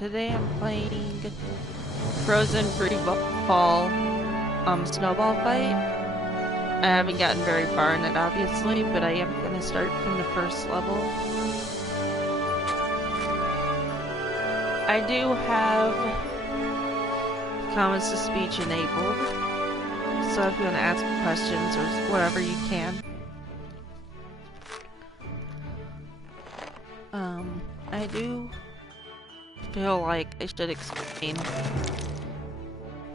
Today I'm playing Frozen Free Fall Snowball fight. I haven't gotten very far in it obviously, but I am going to start from the first level. I do have comments to speech enabled, so if you want to ask questions or whatever you can. I do feel like I should explain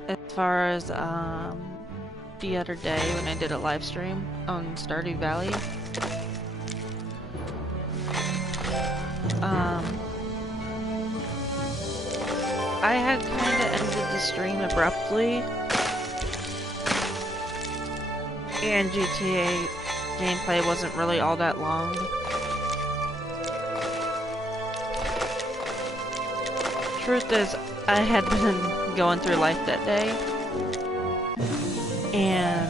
as far as the other day when I did a live stream on Stardew Valley. I had kind of ended the stream abruptly, and GTA gameplay wasn't really all that long. Truth is, I had been going through life that day, and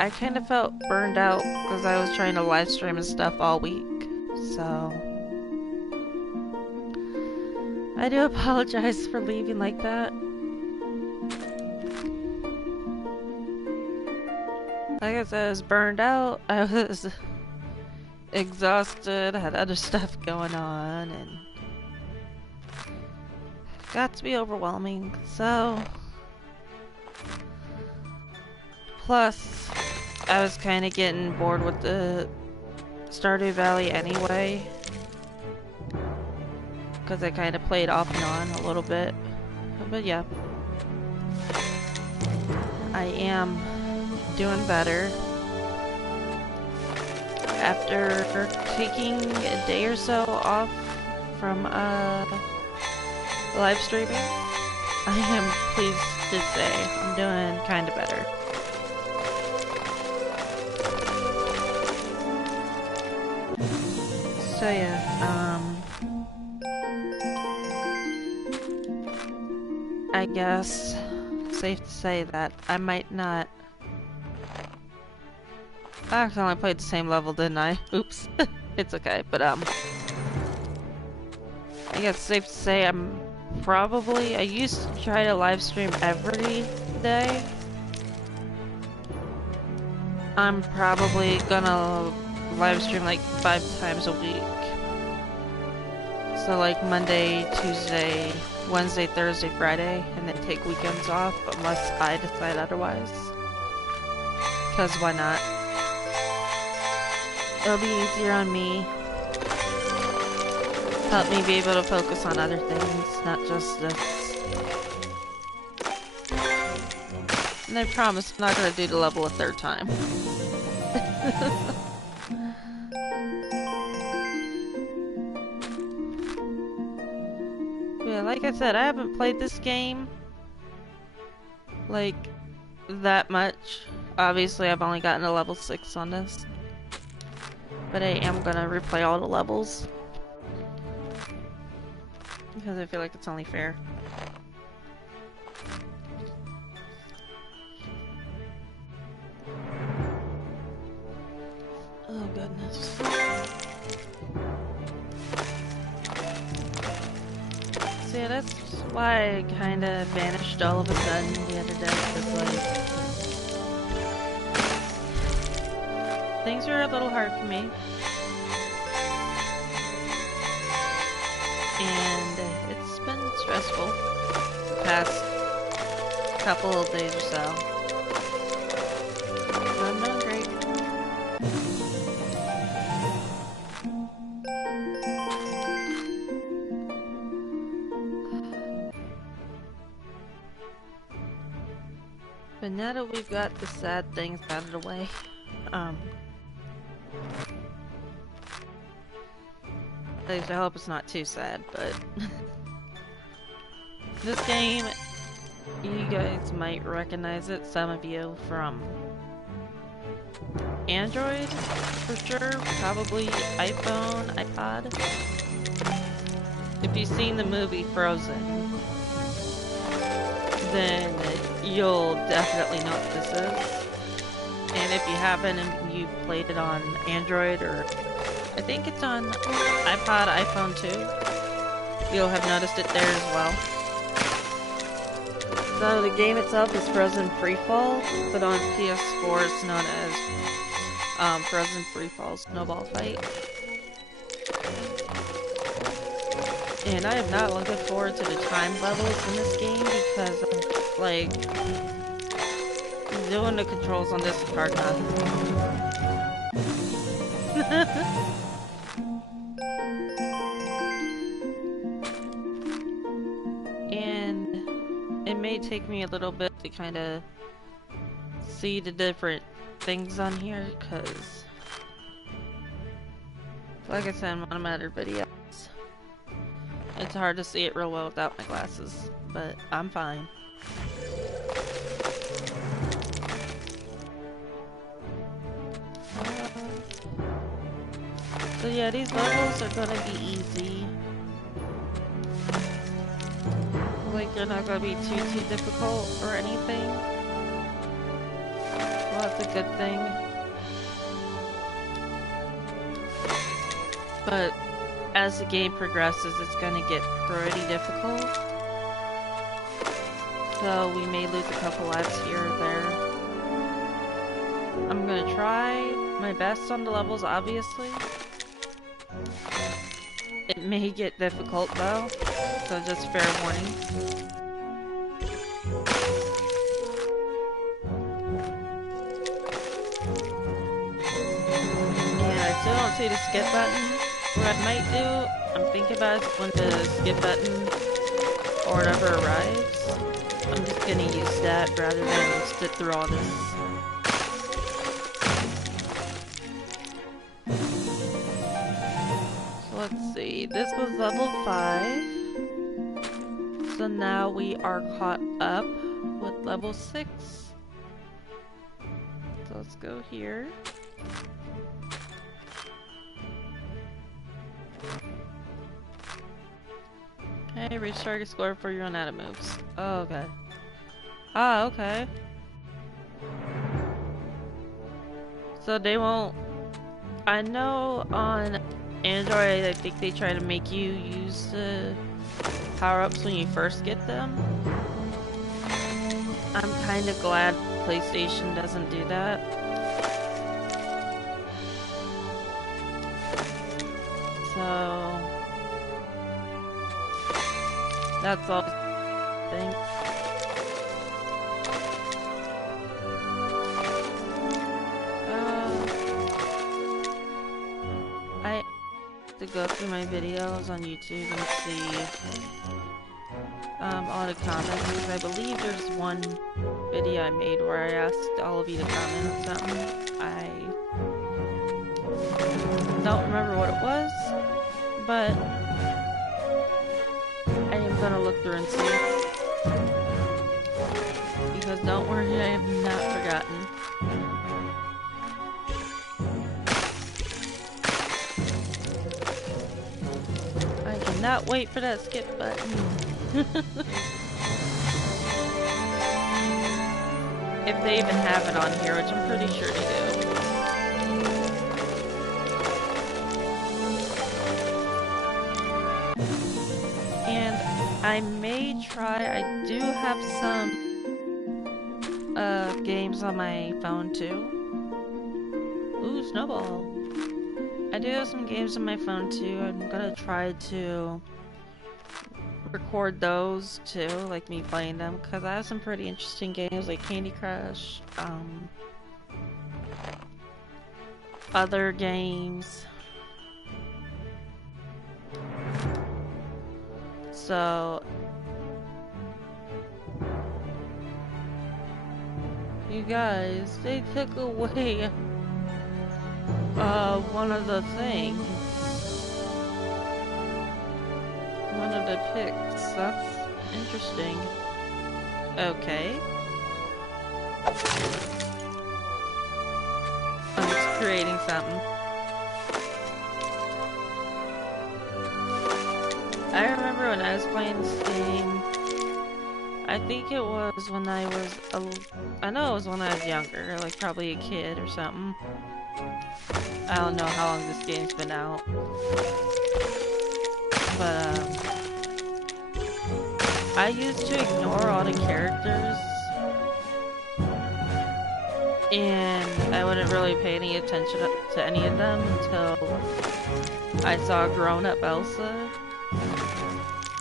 I kind of felt burned out because I was trying to live stream and stuff all week, so I do apologize for leaving like that. Like I said, I was burned out, I was exhausted, had other stuff going on, and got to be overwhelming, so plus I was kind of getting bored with the Stardew Valley anyway, because I kind of played off and on a little bit, but yeah, I am doing better after taking a day or so off from live streaming. I am pleased to say I'm doing kind of better. So yeah, I guess safe to say that I might not. I actually only played the same level, didn't I? Oops. It's okay, but I guess safe to say I used to try to live stream every day. I'm probably gonna live stream like 5 times a week. So like Monday, Tuesday, Wednesday, Thursday, Friday, and then take weekends off unless I decide otherwise. Because why not? It'll be easier on me. Help me be able to focus on other things, not just this. And I promise I'm not going to do the level a 3rd time. Yeah, like I said, I haven't played this game like that much. Obviously, I've only gotten to level 6 on this. But I am going to replay all the levels, because I feel like it's only fair. Oh goodness. So yeah, that's why I kinda vanished all of a sudden the other day, because like things were a little hard for me. And it's been stressful the past couple of days or so. But I'm doing great. But now that we've got the sad things out of the way, at least I hope it's not too sad, but this game, you guys might recognize it, some of you, from Android, for sure, probably iPhone, iPod. If you've seen the movie Frozen, then you'll definitely know what this is. And if you haven't and you've played it on Android, or I think it's on iPod, iPhone too, You'll have noticed it there as well. So the game itself is Frozen Freefall, but on PS4 it's known as Frozen Freefall Snowball Fight. And I am not looking forward to the time levels in this game because like doing the controls on this is hard enough. And it may take me a little bit to kind of see the different things on here because, like I said in one of my other videos, it's hard to see it real well without my glasses, but I'm fine. So yeah, these levels are gonna be easy. Like, they're not gonna be too difficult or anything. Well, that's a good thing. But as the game progresses, it's gonna get pretty difficult. So we may lose a couple lives here or there. I'm gonna try my best on the levels, obviously. It may get difficult though, so just fair warning. And I still don't see the skip button. What I might do, I'm thinking about is when the skip button or whatever arrives, I'm just gonna use that rather than sit through all this. So let's see, this was level 5. So now we are caught up with level 6. So let's go here. Hey, reach target score before you run out of moves. Oh, okay. Ah, okay. So they won't... I know on Android, I think they try to make you use the power-ups when you first get them. I'm kind of glad PlayStation doesn't do that. So... that's all I think. I have to go through my videos on YouTube and see all the comments, because I believe there's one video I made where I asked all of you to comment on something. I don't remember what it was, but I am gonna look through and see. Because don't worry, I have not forgotten. I cannot wait for that skip button. If they even have it on here, which I'm pretty sure they do. And I may try, I do have some games on my phone too. Ooh, Snowball. I do have some games on my phone too. I'm gonna try to record those too, like me playing them, because I have some pretty interesting games like Candy Crush, other games. So you guys, they took away one of the things. One of the picks. That's interesting. Okay. I'm just creating something. I remember when I was playing this game, I think it was when I was, I know it was when I was younger, like probably a kid or something. I don't know how long this game's been out. But, I used to ignore all the characters, and I wouldn't really pay any attention to any of them until I saw grown-up Elsa.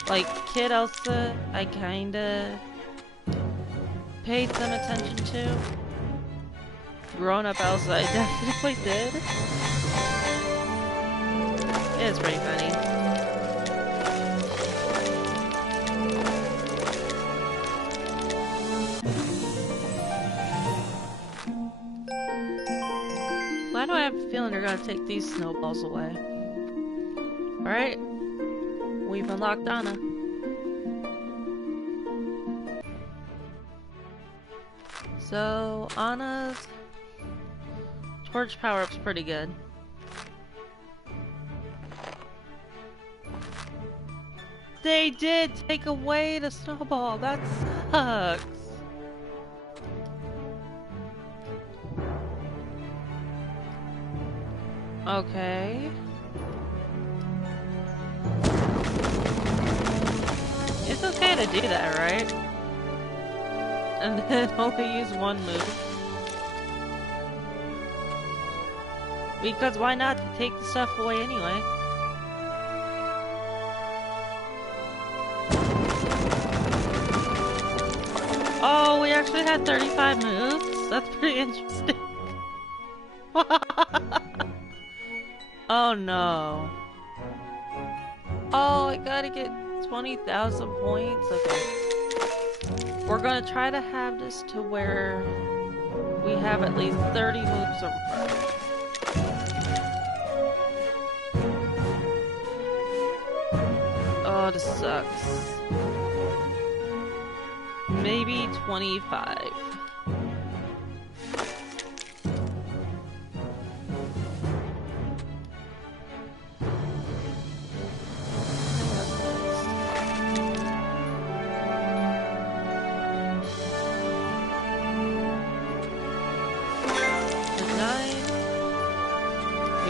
Like, Kid Elsa, I kinda paid some attention to. Grown-up Elsa, I definitely did. It's pretty funny. Why do I have a feeling they're gonna take these snowballs away? Alright. We've unlocked Anna. So, Anna's torch power-up's pretty good. They did take away the snowball! That sucks! Okay. It's okay to do that, right? And then only use one move. Because why not take the stuff away anyway? Oh, we actually had 35 moves? That's pretty interesting. Oh no. Oh, I gotta get 20,000 points? Okay. We're gonna try to have this to where we have at least 30 moves or more. Oh, this sucks. Maybe 25.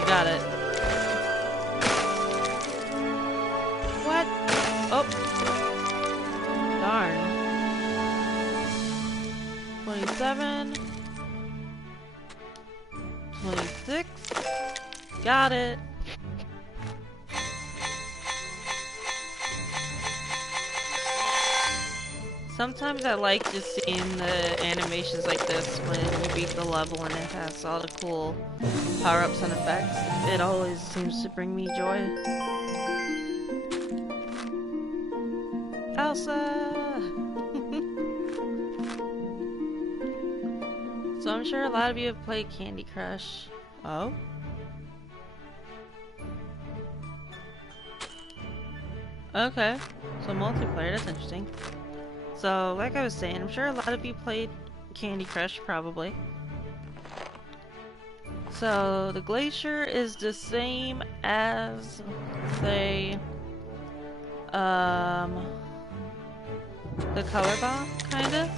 Got it. What? Oh. Darn. 27. 26. Got it. Sometimes I like just seeing the animations like this when you beat the level and it has all the cool power-ups and effects. It always seems to bring me joy. Elsa! So I'm sure a lot of you have played Candy Crush. Oh? Okay. So multiplayer, that's interesting. So, like I was saying, I'm sure a lot of you played Candy Crush, probably. So, the glacier is the same as, say, the color bomb, kinda.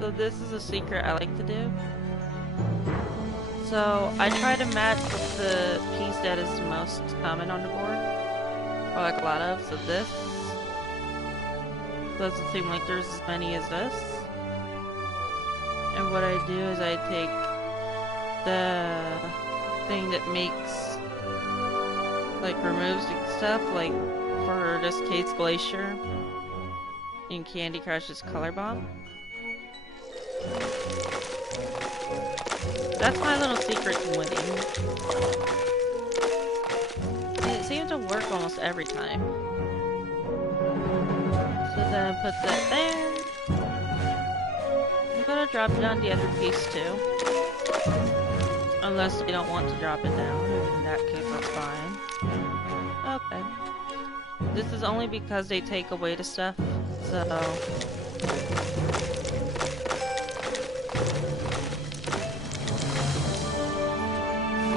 So this is a secret I like to do. So, I try to match with the piece that is most common on the board. Or like a lot of, so this. Doesn't seem like there's as many as this. And what I do is I take the thing that makes, like, removes stuff, like, for this case, Glacier, in Candy Crush's Color Bomb. That's my little secret to winning. And it seems to work almost every time. So then put that there. I'm gonna drop it on the other piece too. Unless they don't want to drop it down. In that case, that's fine. Okay. This is only because they take away the stuff, so...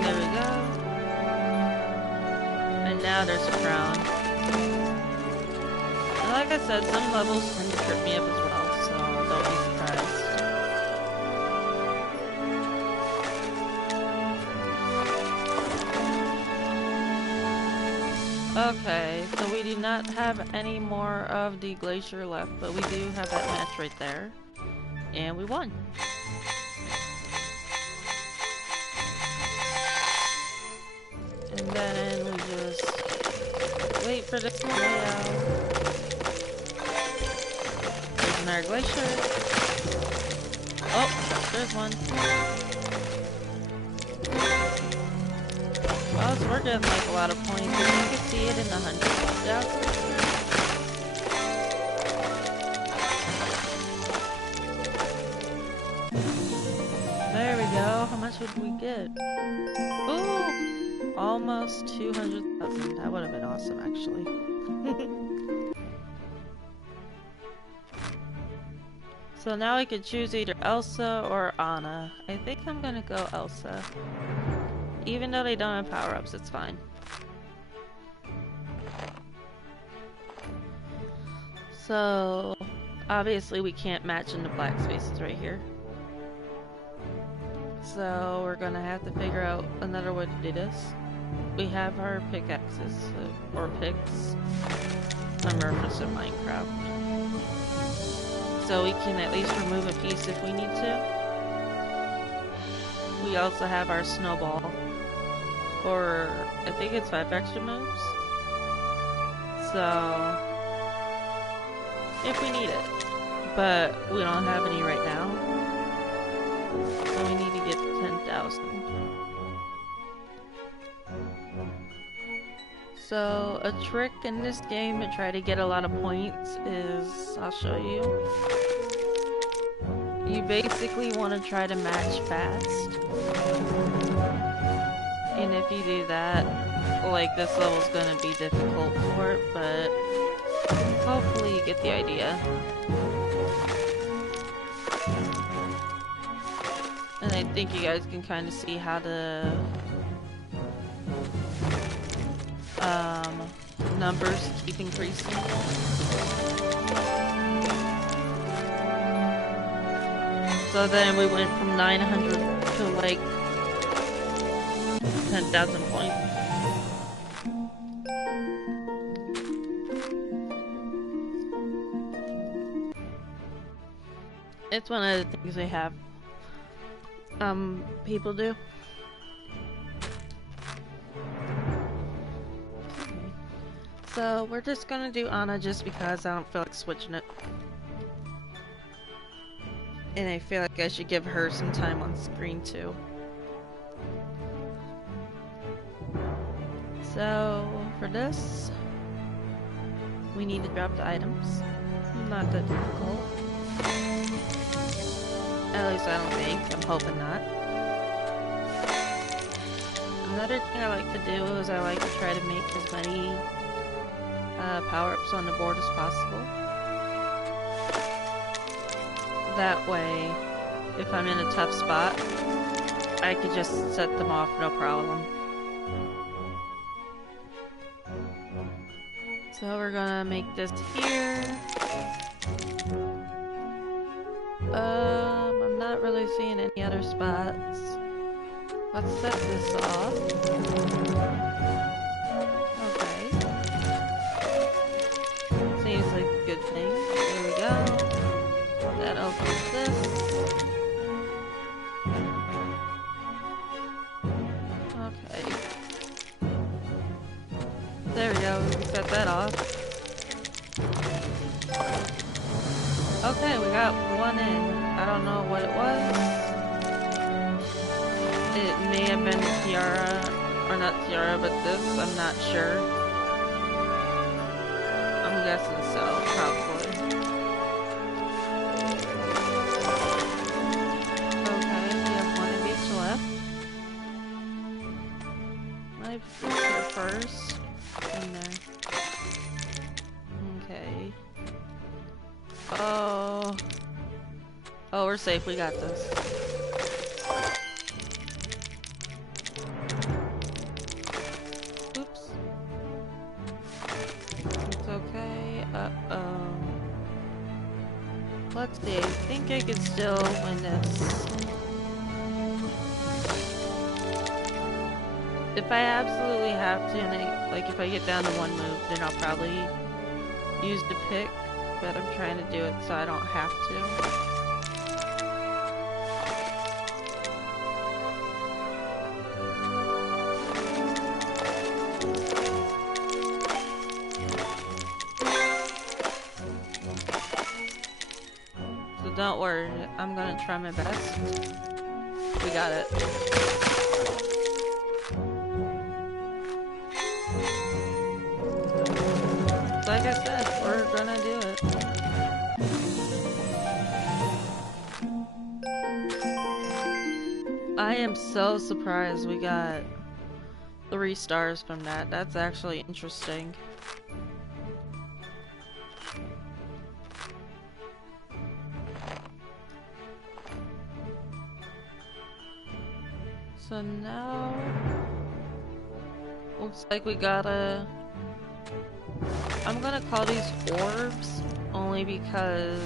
There we go. And now there's a crown. Like I said, some levels tend to trip me up as well, so don't be surprised. Okay, so we do not have any more of the glacier left, but we do have that match right there. And we won. And then we just wait for this to lay out. There's another glacier. Oh, there's one. Well, we're getting like a lot of points. You can see it in the hundreds of thousands. There we go. How much would we get? Ooh! Almost 200,000. That would have been awesome, actually. So now I could choose either Elsa or Anna. I think I'm gonna go Elsa. Even though they don't have power-ups, it's fine. So, obviously we can't match in the black spaces right here. So we're gonna have to figure out another way to do this. We have our pickaxes, or picks. I'm referencing Minecraft. So we can at least remove a piece if we need to. We also have our Snowball. Or, I think it's 5 extra moves. So, if we need it. But we don't have any right now. So we need to get 10,000. So, a trick in this game to try to get a lot of points is, I'll show you. You basically want to try to match fast. And if you do that, like, this level's gonna be difficult for it, but hopefully you get the idea. And I think you guys can kind of see how the numbers keep increasing. So then we went from 900 to like 10,000 points. It's one of the things they have people do. So we're just gonna do Anna just because I don't feel like switching it. And I feel like I should give her some time on screen too. So for this, we need to drop the items. Not that difficult. At least I don't think. I'm hoping not. Another thing I like to do is I like to try to make as many power-ups on the board as possible. That way, if I'm in a tough spot, I could just set them off no problem. So we're gonna make this here. I'm not really seeing any other spots. Let's set this off. Okay. Seems like a good thing. There we go. That opens this. Okay. There we go, we can set that off. Okay, we got one in. I don't know what it was. It may have been Tiara, or not Tiara, but this, I'm not sure. I'm guessing so, probably. Okay, we have one of each left. I'll put her first. In there. Okay. Oh. Oh, we're safe. We got this. Oops. It's okay. Uh-oh. Let's see. I think I can still win this. If I absolutely have to, and like if I get down to one move, then I'll probably use the pick, but I'm trying to do it so I don't have to. So don't worry, I'm gonna try my best. We got it. Like I said, we're gonna do it. I am so surprised we got 3 stars from that. That's actually interesting. So now looks like we gotta, I'm gonna call these orbs only because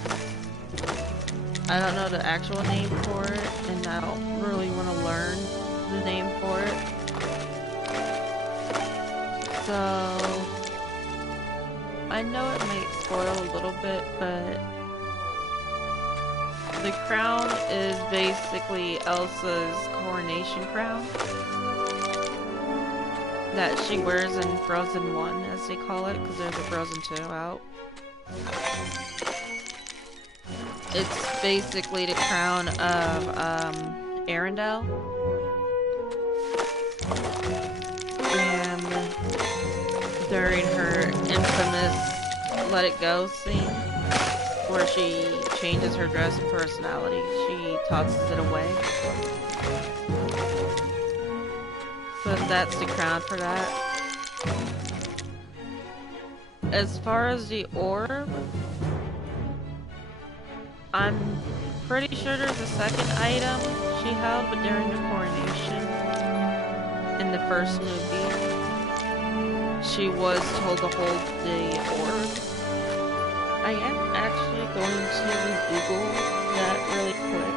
I don't know the actual name for it and I don't really want to learn the name for it. So I know it might spoil a little bit, but the crown is basically Elsa's coronation crown that she wears in Frozen 1, as they call it, because there's a Frozen 2 out. It's basically the crown of Arendelle. And during her infamous Let It Go scene, where she changes her dress and personality, she tosses it away. So that's the crown for that. As far as the orb, I'm pretty sure there's a second item she held, but during the coronation in the first movie, she was told to hold the orb. I am actually going to Google that really quick.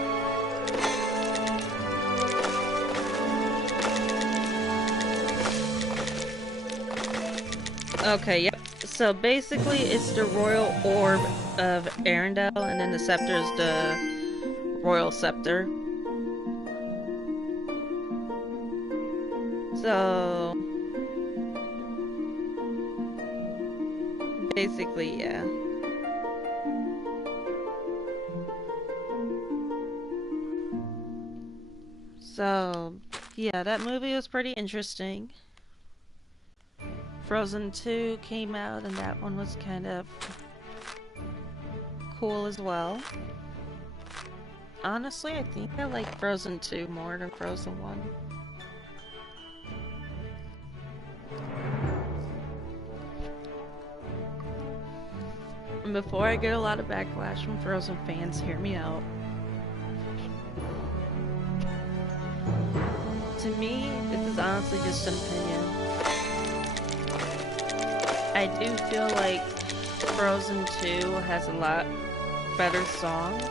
Okay, yep. So basically it's the royal orb of Arendelle, and then the scepter is the royal scepter. So basically, yeah. So, yeah, that movie was pretty interesting. Frozen 2 came out, and that one was kind of cool as well. Honestly, I think I like Frozen 2 more than Frozen 1. And before I get a lot of backlash from Frozen fans, hear me out. To me, this is honestly just an opinion. I do feel like Frozen 2 has a lot better songs.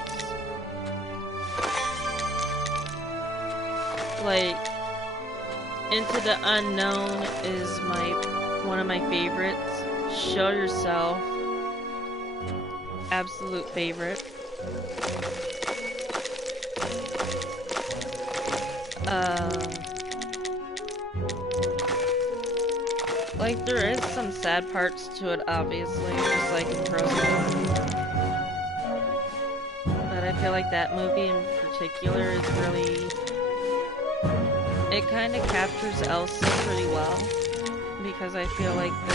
Like, Into the Unknown is one of my favorites. Show Yourself, absolute favorite. Like, there is some sad parts to it, obviously, just like in Frozen 1. But I feel like that movie in particular is really... It kind of captures Elsa pretty well, because I feel like the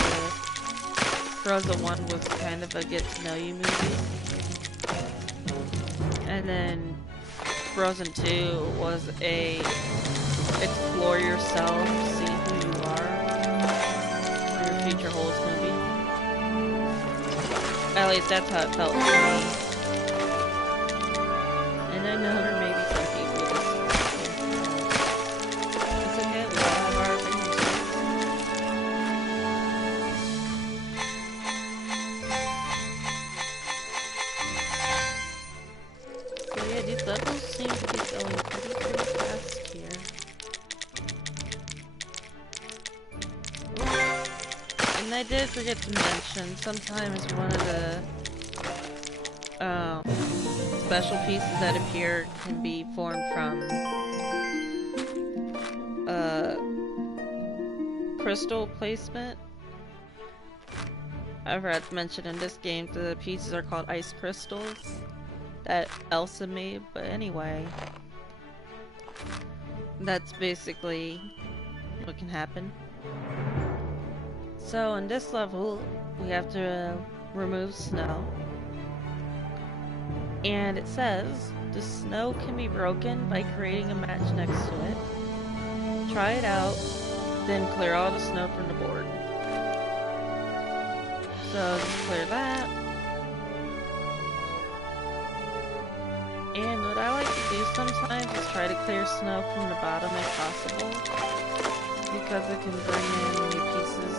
Frozen 1 was kind of a get-to-know-you movie. And then Frozen 2 was a explore yourself, see who you are, your future holds movie. At least that's how it felt to me. And I know there may be some people who just... It's okay, we all have our opinions. So yeah, these levels seem to be going pretty fast here. did forget to mention, sometimes one of the special pieces that appear can be formed from crystal placement. I forgot to mention in this game the pieces are called ice crystals that Elsa made, but anyway, that's basically what can happen. So in this level we have to remove snow, and it says the snow can be broken by creating a match next to it. Try it out, then clear all the snow from the board. So just clear that. And what I like to do sometimes is try to clear snow from the bottom if possible, because it can bring in new pieces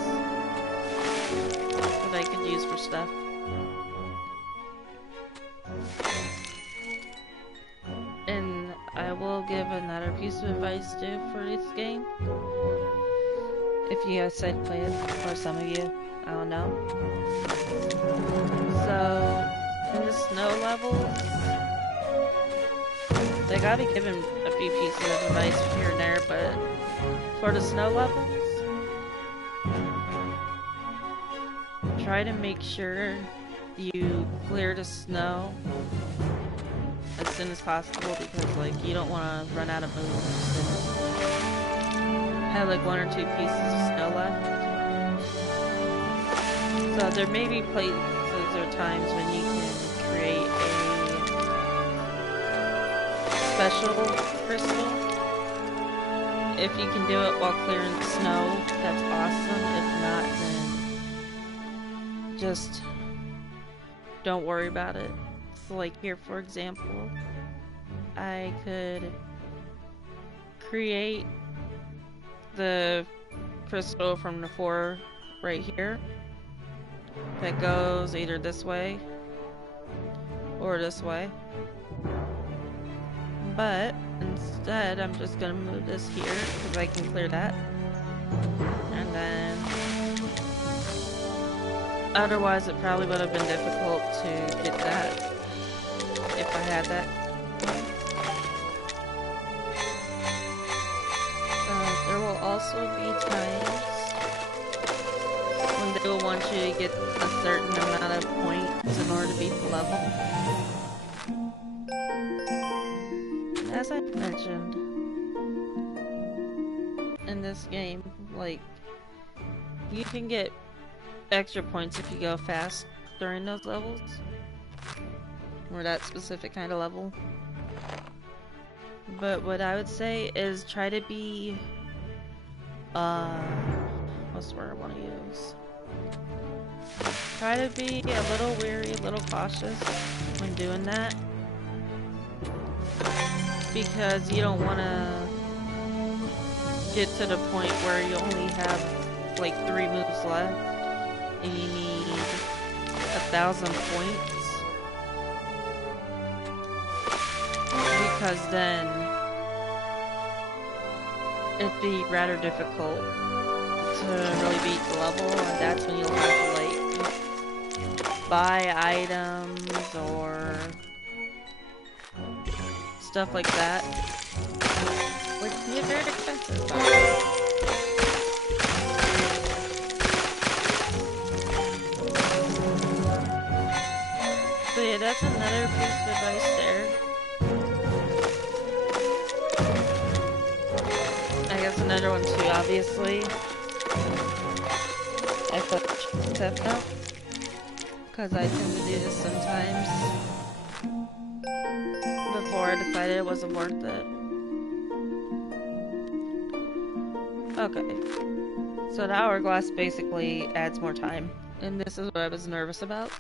that I could use for stuff. And I will give another piece of advice too for this game. If you guys decide to play it, or some of you, I don't know. So, in the snow levels, they gotta be given a few pieces of advice here and there, but for the snow levels, try to make sure you clear the snow as soon as possible, because like you don't want to run out of moves and have like 1 or 2 pieces of snow left. So there may be places or times when you can create a special crystal. If you can do it while clearing the snow, that's awesome. If not, then just don't worry about it. So like here, for example, I could create the crystal from the 4 right here that goes either this way or this way, but instead I'm just gonna move this here because I can clear that, and then otherwise it probably would have been difficult to get that if I had that. There will also be times when they will want you to get a certain amount of points in order to beat the level. And as I mentioned, in this game, like, you can get extra points if you go fast during those levels, or that specific kind of level. But what I would say is try to be, what's the word I want to use? Try to be a little wary, a little cautious when doing that, because you don't want to get to the point where you only have like 3 moves left and you need 1,000 points, because then it'd be rather difficult to really beat the level, and that's when you'll have to like buy items or stuff like that, which can get very expensive. So yeah, that's another piece of advice there. I guess another one too, obviously. I put stuff up, because I tend to do this sometimes before I decided it wasn't worth it. Okay, so the hourglass basically adds more time, and this is what I was nervous about.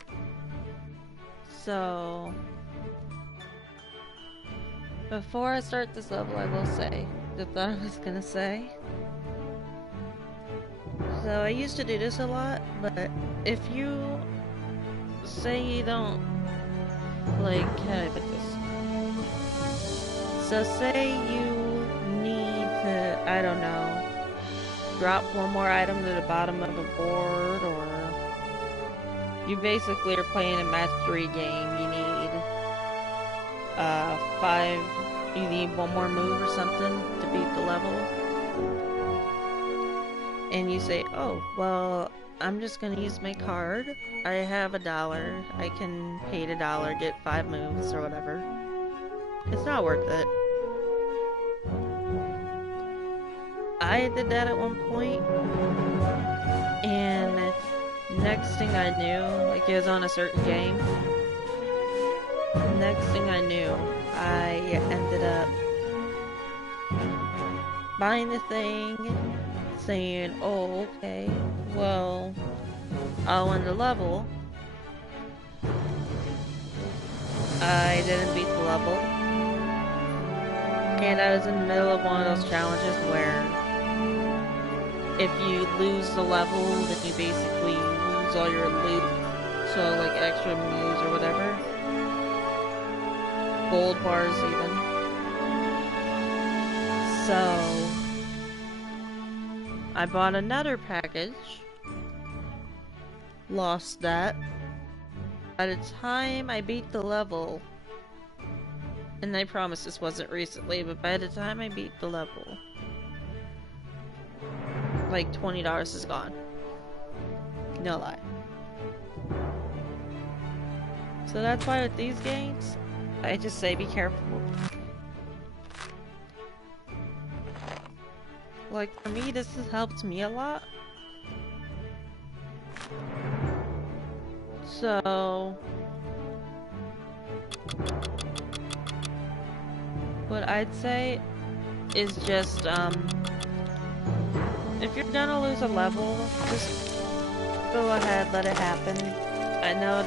So, before I start this level, I will say the thought I was gonna say. So I used to do this a lot, but if you say you don't, like, how do I put this? So say you need to, I don't know, drop one more item to the bottom of a board, or you basically are playing a match 3 game. You need you need one more move or something to beat the level. And you say, oh, well, I'm just gonna use my card. I have $1. I can pay $1, get 5 moves or whatever. It's not worth it. I did that at one point, and next thing I knew, like it was on a certain game, next thing I knew, I ended up buying the thing, saying, oh, okay, well, I'll win the level. I didn't beat the level, and I was in the middle of one of those challenges where if you lose the level, then you basically lose all your loot, so like extra moves or whatever. Gold bars even. So I bought another package, lost that. By the time I beat the level, and I promise this wasn't recently, but by the time I beat the level, like $20 is gone. No lie. So that's why with these games, I just say be careful. Like for me, this has helped me a lot. So what I'd say is just if you're gonna lose a level, just go ahead, let it happen. I know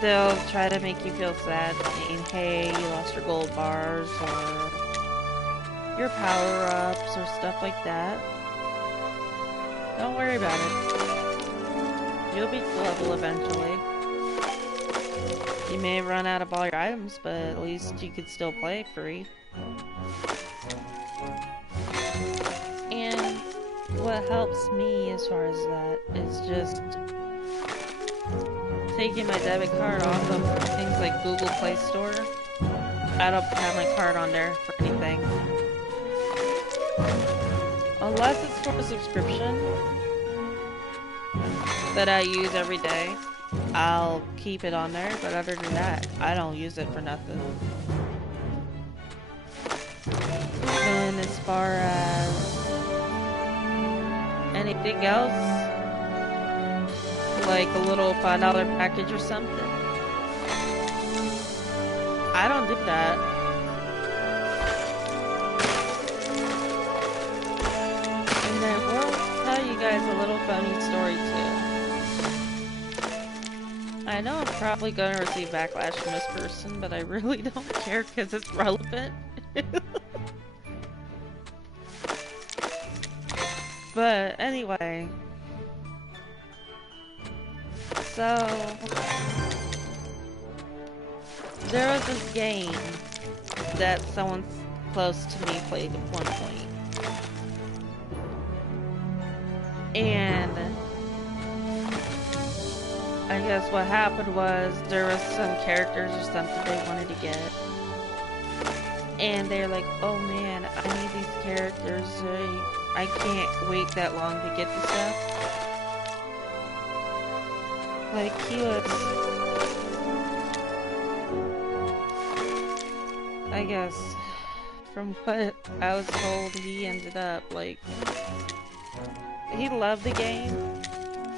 they'll try to make you feel sad, saying, hey, you lost your gold bars, or your power-ups, or stuff like that. Don't worry about it. You'll beat the level eventually. You may run out of all your items, but at least you could still play free. And what helps me as far as that is just taking my debit card off of things like Google Play Store. I don't have my card on there for anything. Unless it's for a subscription that I use every day, I'll keep it on there, but other than that, I don't use it for nothing. And as far as anything else, like a little $5 package or something, I don't do that. And I will tell you guys a little funny story too. I know I'm probably going to receive backlash from this person, but I really don't care because it's relevant. But anyway, so there was this game that someone close to me played at one point, and I guess what happened was there was some characters or something they wanted to get, and they're like, oh man, I need these characters, I can't wait that long to get the stuff. Like, he was, I guess, from what I was told, he ended up, like, he loved the game.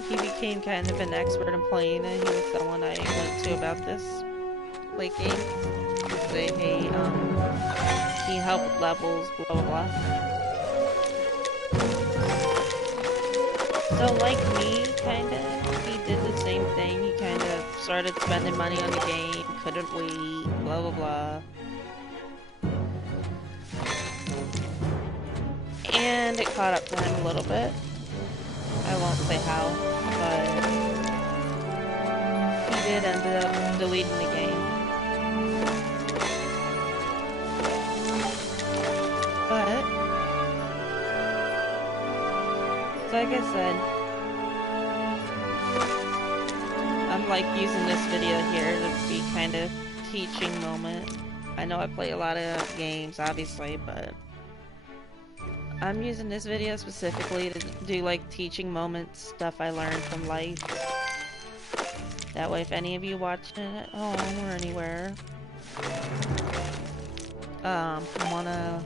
He became kind of an expert in playing it. He was someone I went to about this, like, game. To say, hey, he helped with levels, blah, blah, blah. So, like me, kinda, he did the same thing. He kinda started spending money on the game, couldn't wait, blah, blah, blah. And it caught up to him a little bit. I won't say how, but he did end up deleting the game. But like I said, I'm like using this video here to be kind of teaching moment. I know I play a lot of games, obviously, but I'm using this video specifically to do like teaching moments, stuff I learned from life. That way, if any of you watching it at home or anywhere, wanna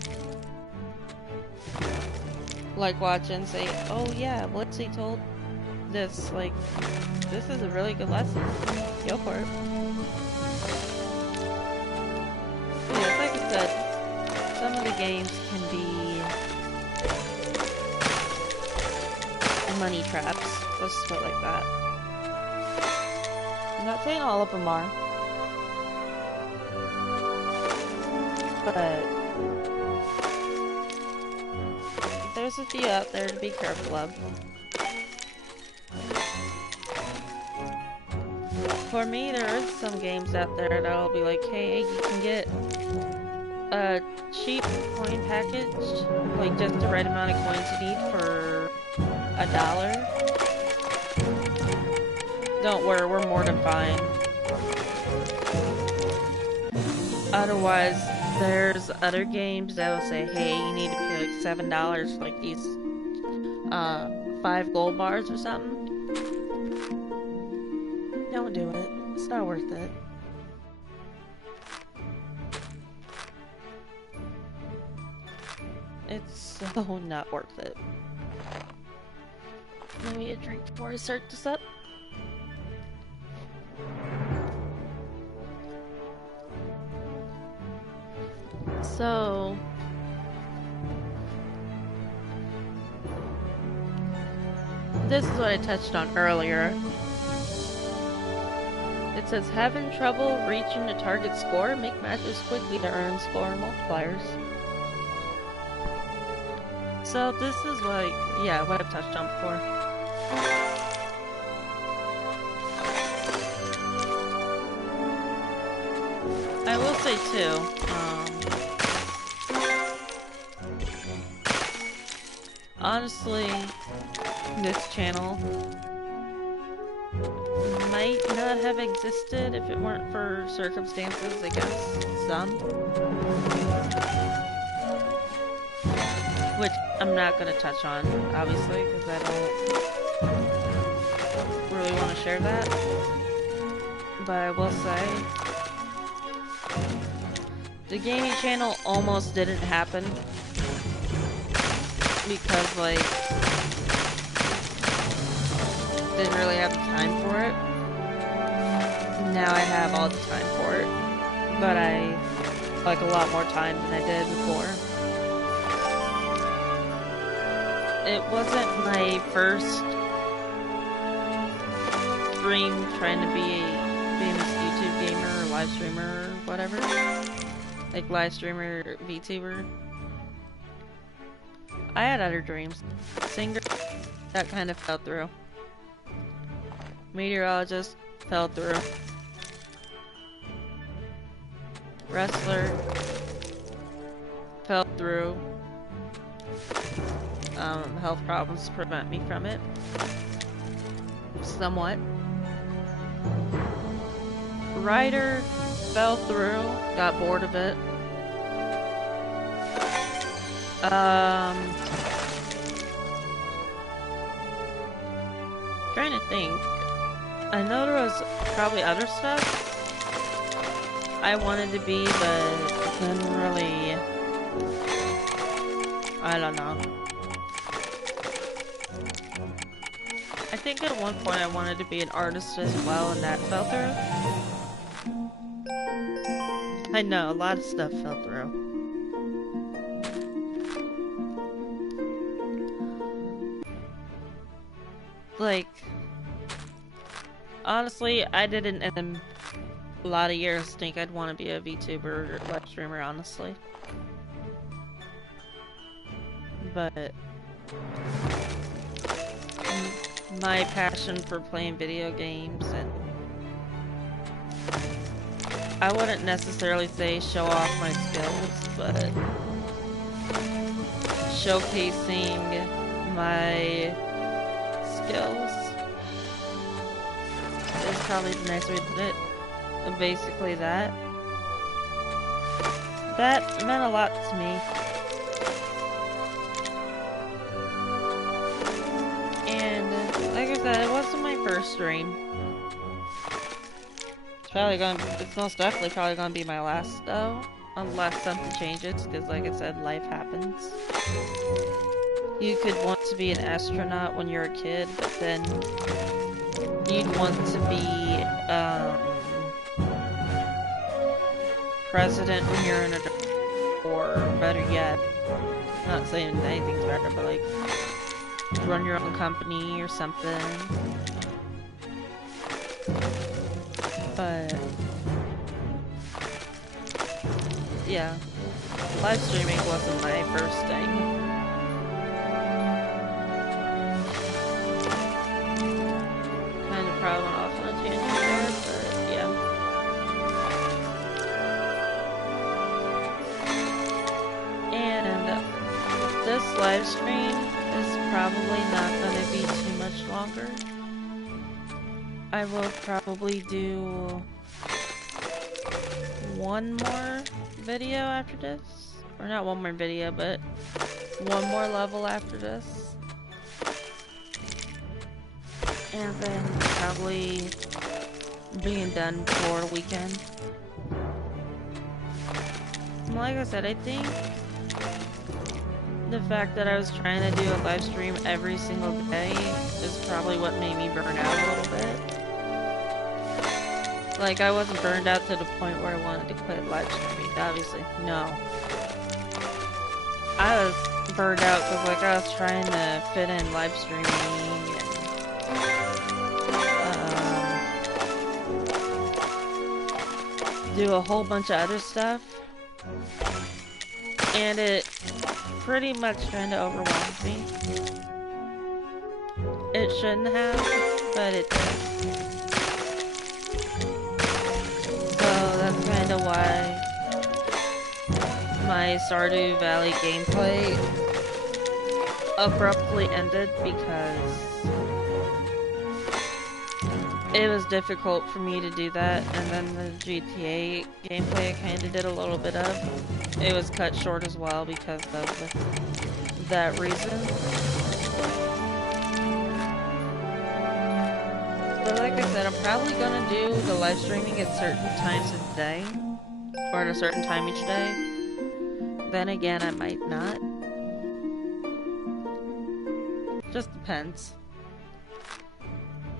like watch and say, oh yeah, Blitzy told this, like, this is a really good lesson. Go for it. But yeah, like I said, some of the games can be money traps. Let's just put it like that. I'm not saying all of them are, but there's a few out there to be careful of. For me, there is some games out there that'll be like, hey, you can get a cheap coin package, like just the right amount of coins you need for $1. Don't worry, we're more than fine. Otherwise, there's other games that will say, hey, you need to pay like $7 for like these 5 gold bars or something. Don't do it. It's not worth it. It's so not worth it. Let me get a drink before I start this up. So, this is what I touched on earlier. It says, having trouble reaching the target score? Make matches quickly to earn score multipliers. So this is like, yeah, what I've touched on before. I will say too, honestly, this channel might not have existed if it weren't for circumstances, I guess, some. Which I'm not going to touch on, obviously, because I don't really want to share that. But I will say, the gaming channel almost didn't happen. Because, like, didn't really have the time for it. Now I have all the time for it. But I like a lot more time than I did before. It wasn't my first dream trying to be a famous YouTube gamer or live streamer or whatever. Like live streamer, VTuber. I had other dreams. Singer, that kind of fell through. Meteorologist, fell through. Wrestler, fell through. Health problems prevent me from it. Somewhat. Writer, fell through. Got bored of it. Trying to think. I know there was probably other stuff I wanted to be, but didn't really. I don't know. I think at one point I wanted to be an artist as well, and that fell through. I know, a lot of stuff fell through. Like, honestly, I didn't in a lot of years think I'd want to be a VTuber or live streamer, honestly. But my passion for playing video games, and I wouldn't necessarily say show off my skills, but showcasing my skills. Is probably the nice way to put it. And basically that. That meant a lot to me. And like I said, it wasn't my first stream. It's most definitely probably gonna be my last though. Unless something changes, because like I said, life happens. You could want to be an astronaut when you're a kid, but then you'd want to be president when you're an adult, or better yet, not saying anything's better, but like run your own company or something. But yeah, live streaming wasn't my first thing. Kind of probably went off on a tangent there, but yeah. And this live stream is probably not going to be too much longer. I will probably do one more video after this. Or not one more video, but one more level after this. And then probably being done for a weekend. And like I said, I think the fact that I was trying to do a live stream every single day is probably what made me burn out a little bit. Like, I wasn't burned out to the point where I wanted to quit live streaming, obviously. No. I was burned out because, like, I was trying to fit in live streaming and do a whole bunch of other stuff. And it pretty much kind of overwhelmed me. It shouldn't have, but it did. That's kind of why my Stardew Valley gameplay abruptly ended, because it was difficult for me to do that, and then the GTA gameplay I kind of did a little bit of. It was cut short as well because of that reason. But like I said, I'm probably gonna do the live streaming at certain times of the day, or at a certain time each day. Then again, I might not. Just depends.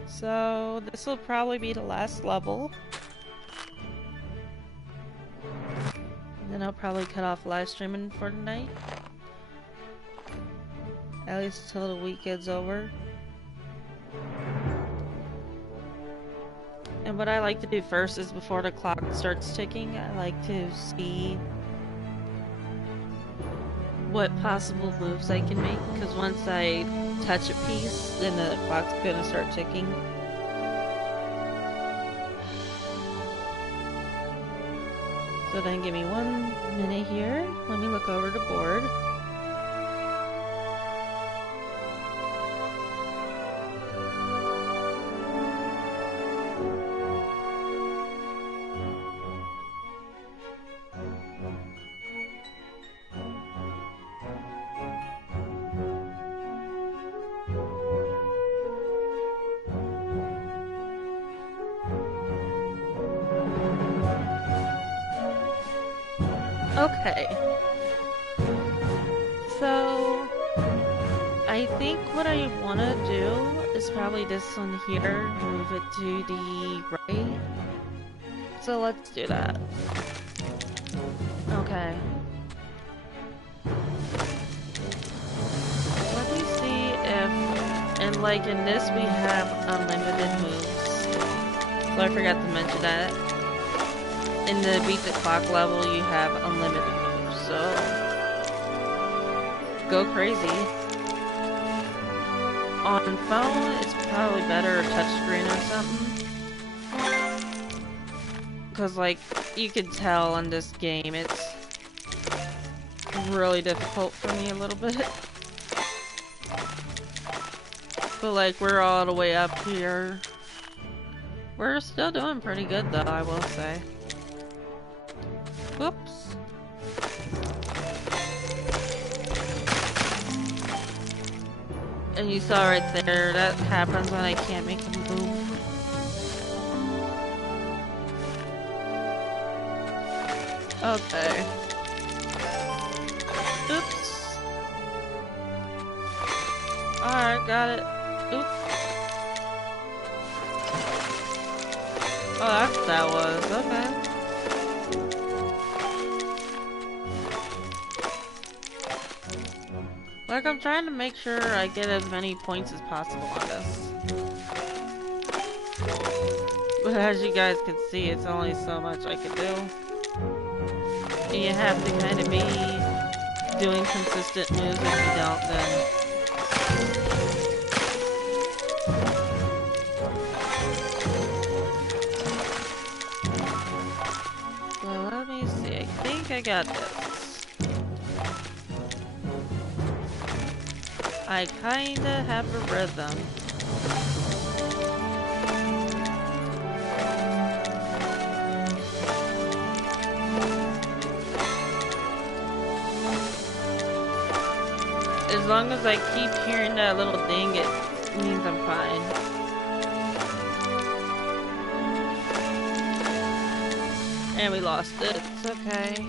So, this will probably be the last level. And then I'll probably cut off live streaming for tonight. At least till the weekend's over. And what I like to do first is, before the clock starts ticking, I like to see what possible moves I can make, because once I touch a piece, then the clock's gonna start ticking. So then give me 1 minute here. Let me look over the board. Okay. So, I think what I want to do is probably this one here, move it to the right. So let's do that. Okay. Let me see if, and like in this we have unlimited moves. So I forgot to mention that. In the beat the clock level, you have unlimited moves, so go crazy. On phone, it's probably better touchscreen or something. Because, like, you could tell in this game, it's really difficult for me a little bit. feel like we're all the way up here. We're still doing pretty good though, I will say. Whoops. And you saw right there, that happens when I can't make a move. Okay. Oops. Alright, got it. Oops. Oh, that's what that was. Okay. Like, I'm trying to make sure I get as many points as possible on this. But as you guys can see, it's only so much I can do. And you have to kind of be doing consistent moves. If you don't, then... So let me see. I think I got this. I kinda have a rhythm. As long as I keep hearing that little ding, it means I'm fine. And we lost it. It's okay.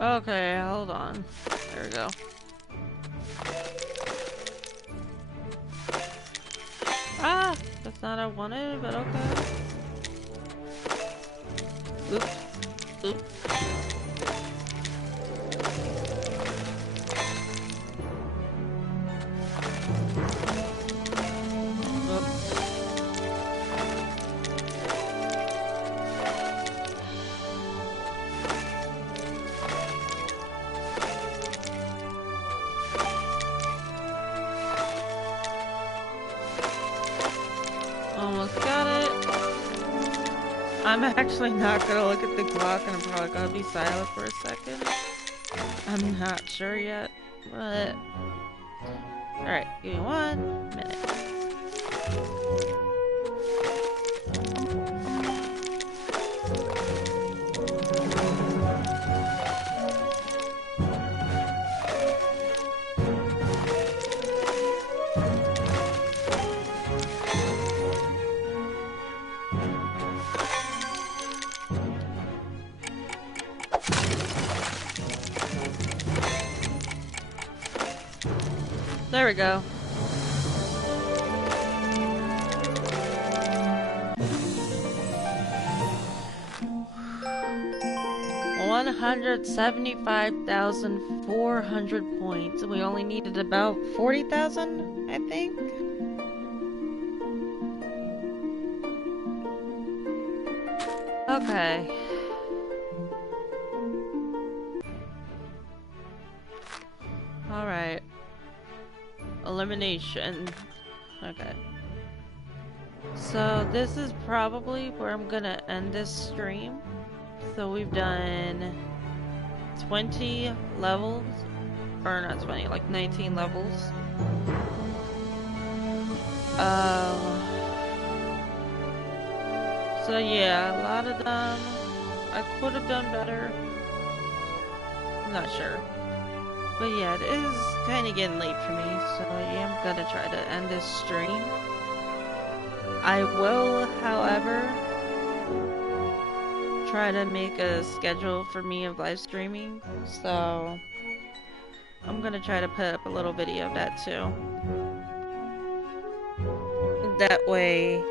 Okay, hold on. There we go. Ah! That's not what I wanted, but okay. Oops. Oops. Almost got it. I'm actually not gonna look at the clock, and I'm probably gonna be silent for a second. I'm not sure yet, but... Alright, give me 1 minute. There we go. $175,400 points. We only needed about 40,000, I think. Okay. Alright. Elimination. Okay. So this is probably where I'm gonna end this stream. So we've done 20 levels, or not 20, like 19 levels. So yeah, a lot of them I could have done better. I'm not sure. But yeah, it is kind of getting late for me, so I am gonna try to end this stream. I will, however, try to make a schedule for me of live streaming, so I'm gonna try to put up a little video of that too. That way,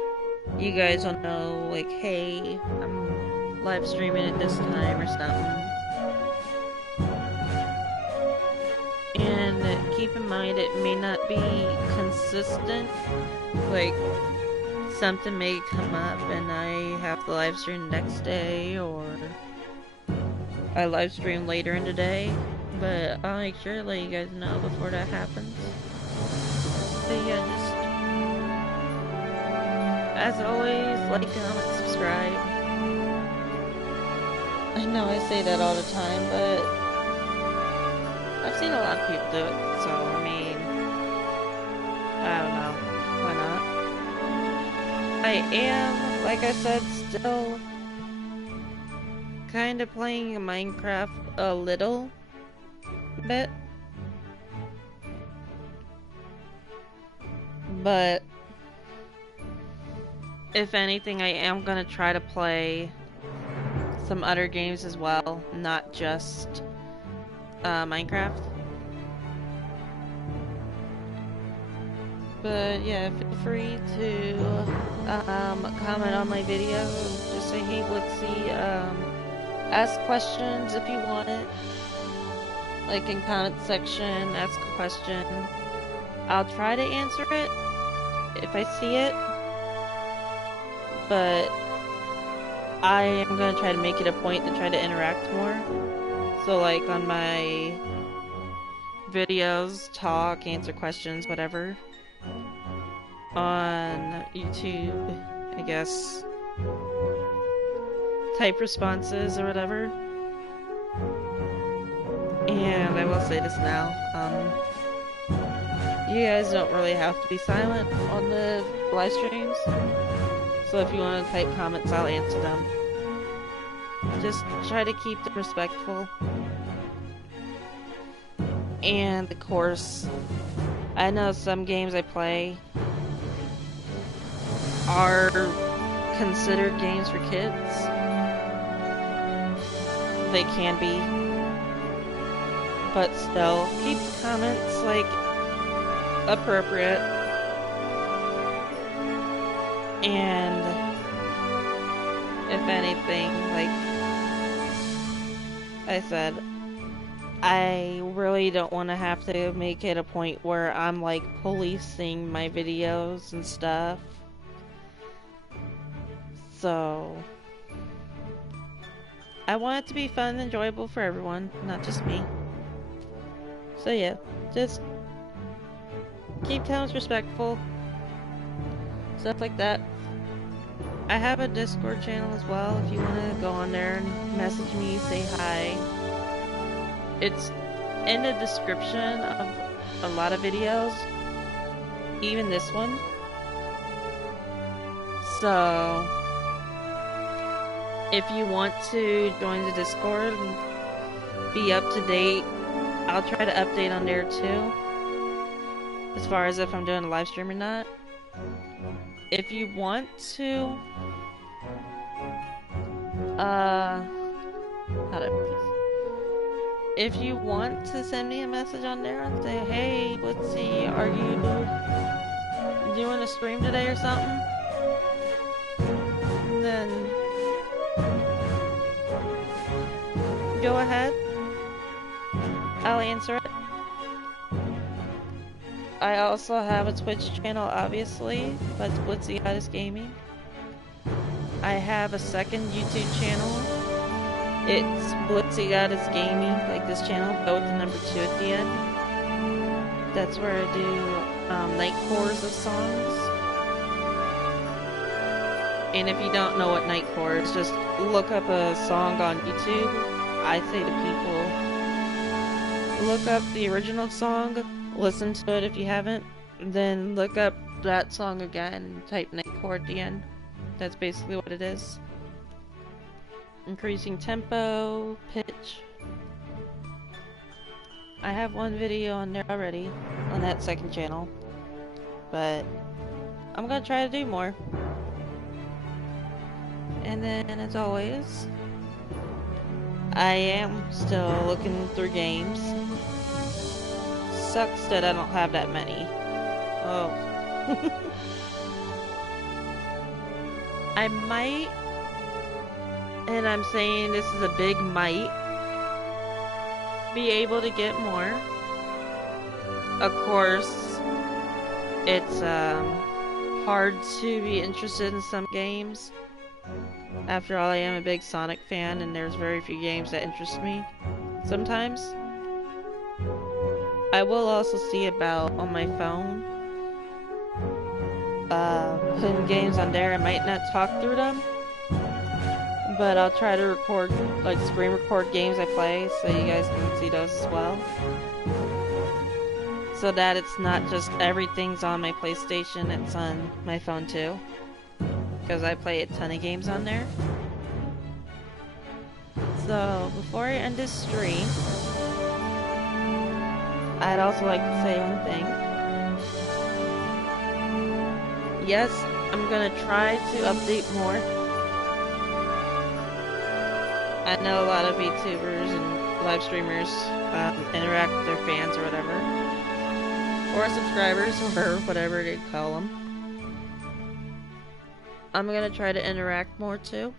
you guys will know, like, hey, I'm live streaming at this time or something. And keep in mind, it may not be consistent. Like, something may come up and I have to live stream the next day, or I live stream later in the day. But I'll make sure to let you guys know before that happens. But yeah, just as always, like, comment, subscribe. I know I say that all the time, but I've seen a lot of people do it, so I mean, I don't know. Why not? I am, like I said, still kind of playing Minecraft a little bit. But if anything, I am gonna try to play some other games as well, not just Minecraft. But yeah, feel free to comment on my video. Just say, hey, Blitzy, ask questions if you want it. Like in comment section, ask a question. I'll try to answer it if I see it. But I am going to try to make it a point to try to interact more. So like on my videos, talk, answer questions, whatever. On YouTube, I guess, type responses or whatever. And I will say this now, you guys don't really have to be silent on the live streams. So if you want to type comments, I'll answer them. Just try to keep them respectful. And of course, I know some games I play are considered games for kids. They can be. But still, keep the comments, like, appropriate. And if anything, like I said, I really don't want to have to make it a point where I'm like policing my videos and stuff. So I want it to be fun and enjoyable for everyone, not just me. So yeah, just keep times respectful, stuff like that. I have a Discord channel as well if you want to go on there and message me, say hi. It's in the description of a lot of videos, even this one. So if you want to join the Discord and be up to date, I'll try to update on there too, as far as if I'm doing a live stream or not. If you want to, how do I put this? If you want to send me a message on there and say, hey, let's see, are you doing a stream today or something? Then go ahead. I'll answer it. I also have a Twitch channel, obviously, that's BlitzyGoddessGaming. I have a second YouTube channel. It's BlitzyGoddessGaming, like this channel, but with the number 2 at the end. That's where I do night cores of songs. And if you don't know what night core is, just look up a song on YouTube. I say to people, look up the original song, listen to it if you haven't, then look up that song again and type night core at the end. That's basically what it is. Increasing tempo, pitch. I have one video on there already, on that second channel, but I'm gonna try to do more. And then, as always, I am still looking through games. Sucks that I don't have that many. Oh. I might, and I'm saying this is a big might, be able to get more. Of course, it's hard to be interested in some games. After all, I am a big Sonic fan, and there's very few games that interest me sometimes. I will also see about on my phone, putting games on there. I might not talk through them, but I'll try to record, like screen record games I play, so you guys can see those as well. so that it's not just everything's on my PlayStation, it's on my phone too. Because I play a ton of games on there. So, before I end this stream, I'd also like to say one thing. Yes, I'm gonna try to update more. I know a lot of YouTubers and live streamers interact with their fans or whatever. Or subscribers, or whatever they call them. I'm gonna try to interact more too.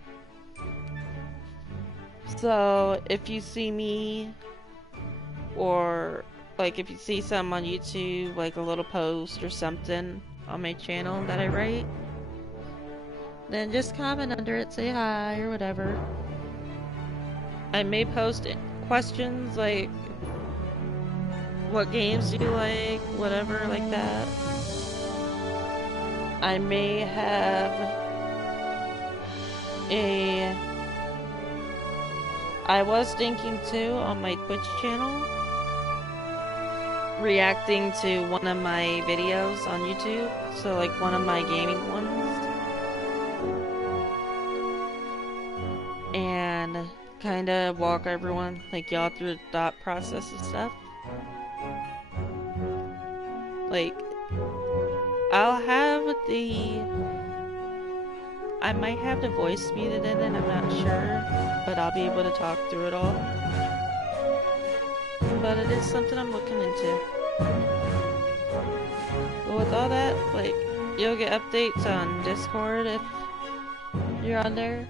So, if you see me, or like if you see something on YouTube, like a little post or something on my channel that I write, then just comment under it, say hi or whatever. I may post questions like, what games do you like, whatever like that. I may have I was thinking too on my Twitch channel, reacting to one of my videos on YouTube, so like one of my gaming ones, and kind of walk everyone, like y'all, through the thought process and stuff. Like, I might have the voice muted in it, I'm not sure, but I'll be able to talk through it all. But it is something I'm looking into. But with all that, like, you'll get updates on Discord if you're on there.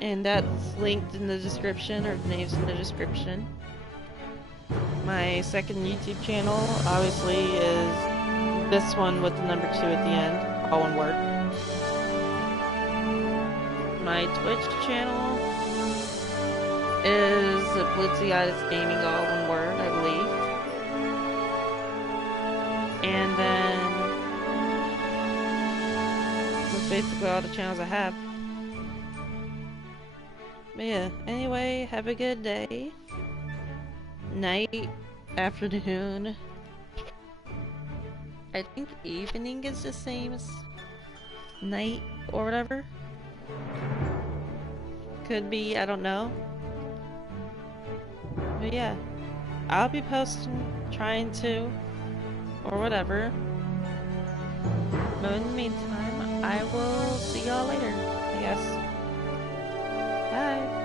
And that's linked in the description, or the name's in the description. My second YouTube channel, obviously, is this one with the number 2 at the end, all one word. My Twitch channel is BlitzyGoddessGaming, all one word, I believe. And then that's basically all the channels I have. But yeah, anyway, have a good day, night, afternoon. I think evening is the same as night or whatever. Could be, I don't know. But yeah, I'll be posting, trying to, or whatever. But in the meantime, I will see y'all later, I guess. Bye.